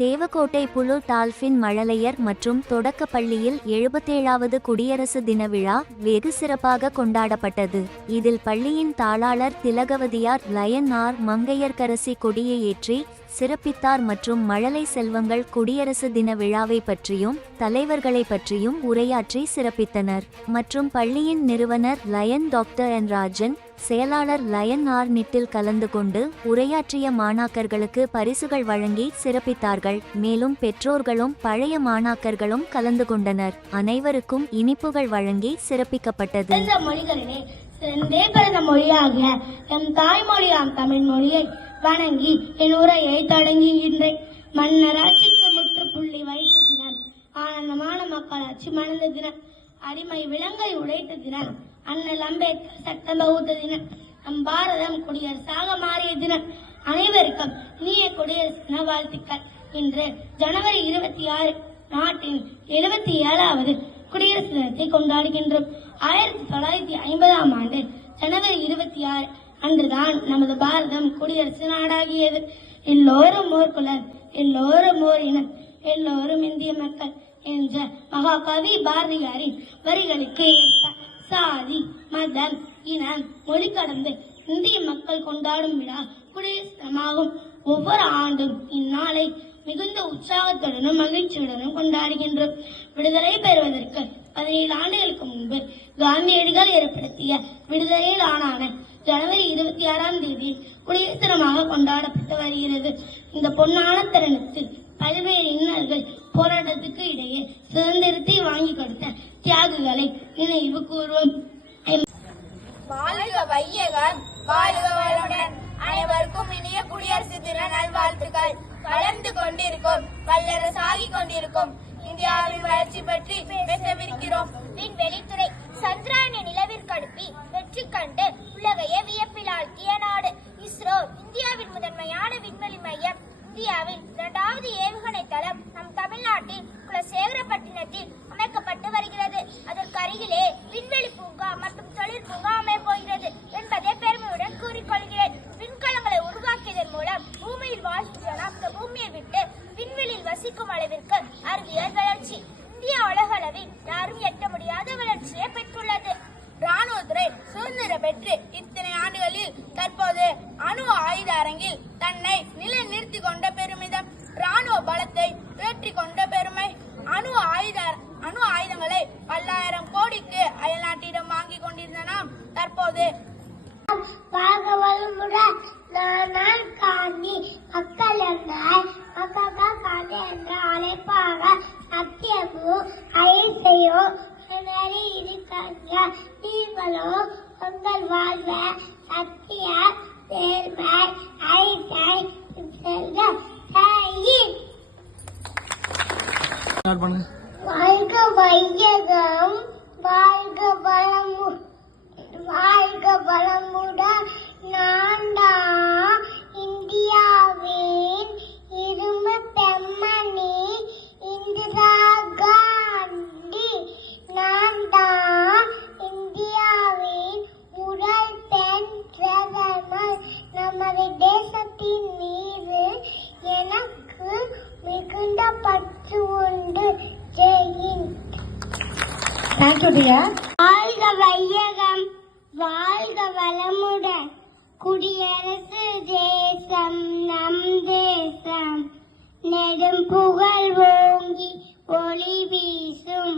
Devakottai blue dolphin மழலையர் மற்றும் தொடக்க பள்ளியில் 77வது குடியரசு தின விழா வெகு சிறப்பாக கொண்டாடப்பட்டது. இதில் பள்ளியின் தாளாளர் திலகவதியார் லயன் ஆர் மங்கையர்கரசி கொடியை ஏற்றி சிறப்பித்தார் மற்றும் மழலை செல்வங்கள் குடியரசு தின விழாவை பற்றியும் தலைவர்களை பற்றியும் உரையாற்றி சிறப்பித்தனர். மற்றும் பள்ளியின் நிறுவனர் லயன் டாக்டர் என் ராஜன், செயலாளர் லயன் ஆர் நிட்டில் கலந்து கொண்டு உரையாற்றிய மாணாக்கர்களுக்கு பரிசுகள் வழங்கி சிறப்பித்தார்கள். மேலும் பெற்றோர்களும் பழைய மாணாக்கர்களும் கலந்து கொண்டனர். அனைவருக்கும் இனிப்புகள் வழங்கி சிறப்பிக்கப்பட்டது. மொழியாகிய எம் தாய்மொழியாம் தமிழ் மொழியை வணங்கி என் உரையை தொடங்குகின்றேன். மன்னராட்சிக்கு முற்றுப்புள்ளி வைத்த தினம், ஆனந்தமான மக்களாட்சி மணந்த தினம், அடிமை விலங்கை உடைத்த தினம், அண்ணல் அம்பேத்கர் சட்டம் வகுத்த தினம், நம் பாரதம் குடியரசாக மாறிய தினம். அனைவருக்கும் இனிய குடியரசு தின வாழ்த்துக்கள். இன்று ஜனவரி 26 நாட்டின் 77வது குடியரசு தினத்தை கொண்டாடுகின்றோம். 1950ஆம் ஆண்டு ஜனவரி 26 அன்றுதான் நமது பாரதம் குடியரசு நாடாகியது. எல்லோரும் ஓர் குலம், எல்லோரும் ஓர் இனம், எல்லோரும் இந்திய மக்கள் என்ற மகாகவி பாரதியாரின் வரிகளுக்கு ஏற்ப சாதி, மதம், இனம், மொழி கடந்து இந்திய மக்கள் கொண்டாடும் விழா குடியரசு தினமாகும். ஒவ்வொரு ஆண்டும் இந்நாளை மிகுந்த உற்சாகத்துடனும் மகிழ்ச்சியுடனும் கொண்டாடுகின்றோம். விடுதலை பெறுவதற்கு 17 ஆண்டுகளுக்கு முன்பு காந்தியடிகள் ஏற்படுத்திய விடுதலையில் ஆனான ஜனவரி 26ஆம் தேதி குடியரசு தினமாக கொண்டாடப்பட்டு வருகிறது. இந்த பொன்னான தருணத்தில் பல்வேறு இன்னல்கள் போராட்டத்துக்கு இடையே சுதந்திரத்தை வாங்கி கொடுத்த தியாகிகளை நினைவு கூறுவோம். வாழ்க வையகம், வாழ்க வளமுடன். அனைவருக்கும் இனிய குடியரசு தின நல்வாழ்த்துக்கள். வளர்ந்து கொண்டிருக்கும், வல்லரசாகி கொண்டிருக்கும் இந்தியாவின் வளர்ச்சி பற்றி பேசவிருக்கிறோம். விண்வெளித்துறை சந்திராயனை நிலவிற்கு அனுப்பி வெற்றி கண்டு உலகையே வியப்பில் ஆழ்த்திய நாடு இஸ்ரோ. இந்தியாவின் முதன்மையான விண்வெளி மையம். இந்தியாவின் 2வது ஏவுகணை தளம் நம் தமிழ்நாட்டில் குலசேகரப்பட்டினத்தில் அமைக்கப்பட்டு வருகிறது. அதற்கு அருகிலே விண்வெளி பூங்கா மற்றும் தொழில் பூங்கா அமைய போகிறது என்பதை பெருமையுடன் கூறிக்கொள்கிறேன். விண்கலங்களை உருவாக்கியதன் மூலம் பூமியில் வாழ்கின்ற நாம் இந்த பூமியை விட்டு விண்வெளியில் வசிக்கும் அளவிற்கு அறிவியல் வளர்ச்சி இந்தியா உலக அளவில் யாரும் எட்ட முடியாத வளர்ச்சியை பெற்றுள்ளது. ராணுவத்துறை சுதந்திரம் பெற்று இத்தனை ஆண்டுகளில் தற்போது அணு ஆயுத அரங்கில் தன்னை நிலைநிறுத்திக் கொண்ட பெருமிதம், ராணுவ பலத்தை உயர்த்தி கொண்ட பெருமை. அணு ஆயுதங்களை 1000 கோடிக்கு அயல்நாட்டிடம் வாங்கி கொண்டிருந்த நாம் தற்போது மக்கள் என்ற அழைப்பாக சத்தியமோ அயசையோ இருக்காங்க. நீங்களோ உங்கள் வாழ்வ சத்திய நேர்மை ஐசை வாழ்க வையகம், வாழ்க வளமுடன். நான்டா இந்தியாவின் இரும்பு பெண்மணி இந்திரா காந்தி. நான்டா இந்தியாவின் முதல் பெண் பிரதமர். நமது தேசத்தின் மீது எனக்கு மிகுந்த பற்று உண்டு. ஜெயின். வாழ்க வையகம், வாழ்க வளமுடன். குடியரசு தேசம் நம் தேசம். நெடும் புகழ் ஓங்கி ஒளி வீசும்.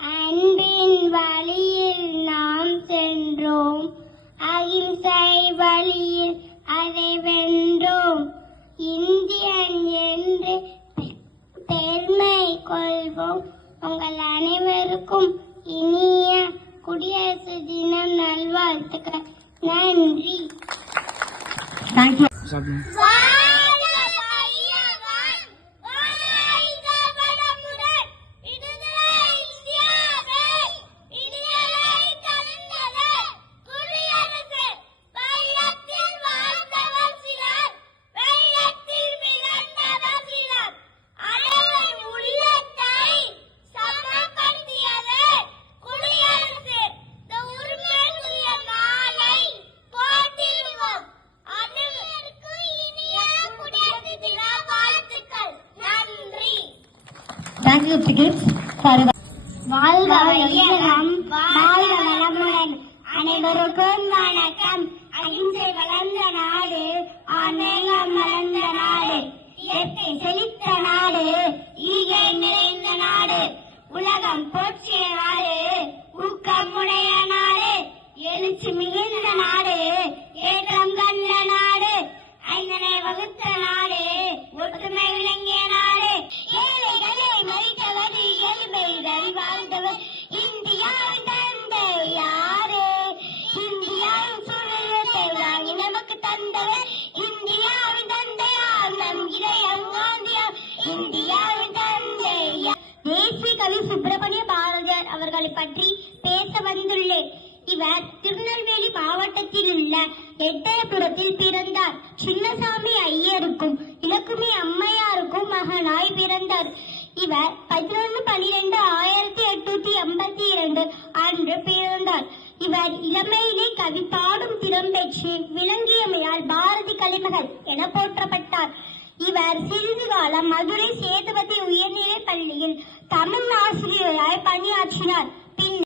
அன்பின் வழியில் நாம் சென்றோம், அகிம்சை வழியில் அதை வென்றோம். இந்தியன் என்று பெருமை கொள்வோம். உங்கள் அனைவருக்கும் இனிய குடியரசு தினம் நல்வாழ்த்துக்கள். நன்றி. Thank you, tickets, for வாழ்க வையகம், வாழ்க வளமுடன். அனைவருக்கும் வணக்கம். அகிம்சை வளர்ந்த நாடு, ஆன்மீகம் வளர்ந்த நாடு, இயற்கை செழித்த நாடு, ஈகை நிறைந்த நாடு, உலகம் போற்றிய நாடு, ஊக்கம் உடைய நாடு, எழுச்சி மிகுந்த நாடு, ஏற்றம் கண்ட நாடு, ஐந்தனை வகுத்த நாடு, ஒற்றுமை விளங்கிய நாடு, ஏழைகளை மறித்தவர், எளிமையுடன் வாழ்ந்தவர், இந்தியாவின் தந்தை யாரு? இந்தியாவின் சுதந்திரத்தை வாங்கி நமக்கு தந்தவர், இந்தியாவின் தந்தையார் நம் இதயம் காந்தியார், இந்தியாவின் தந்தை யார்? தேசிய கவி சுப்பிரமணிய பாரதியார் அவர்களை பற்றி பேச வந்துள்ளேன். இவர் திருநெல்வேலி மாவட்டத்தில் உள்ள எட்டயபுரத்தில் பிறந்தார். சின்னசாமி ஐயருக்கும் இலக்குமி அம்மையாருக்கும் மகனாய் பிறந்தார். இவர் 11/12/1882 அன்று பிறந்தார். இவர் இளமையிலே கவி பாடும் திறம் பெற்று விளங்கியமையால் பாரதி கலைமகள் என போற்றப்பட்டார். இவர் சிறிது காலம் மதுரை சேதுபதி உயர்நிலைப் பள்ளியில் தமிழ் ஆசிரியராய் பணியாற்றினார். பின்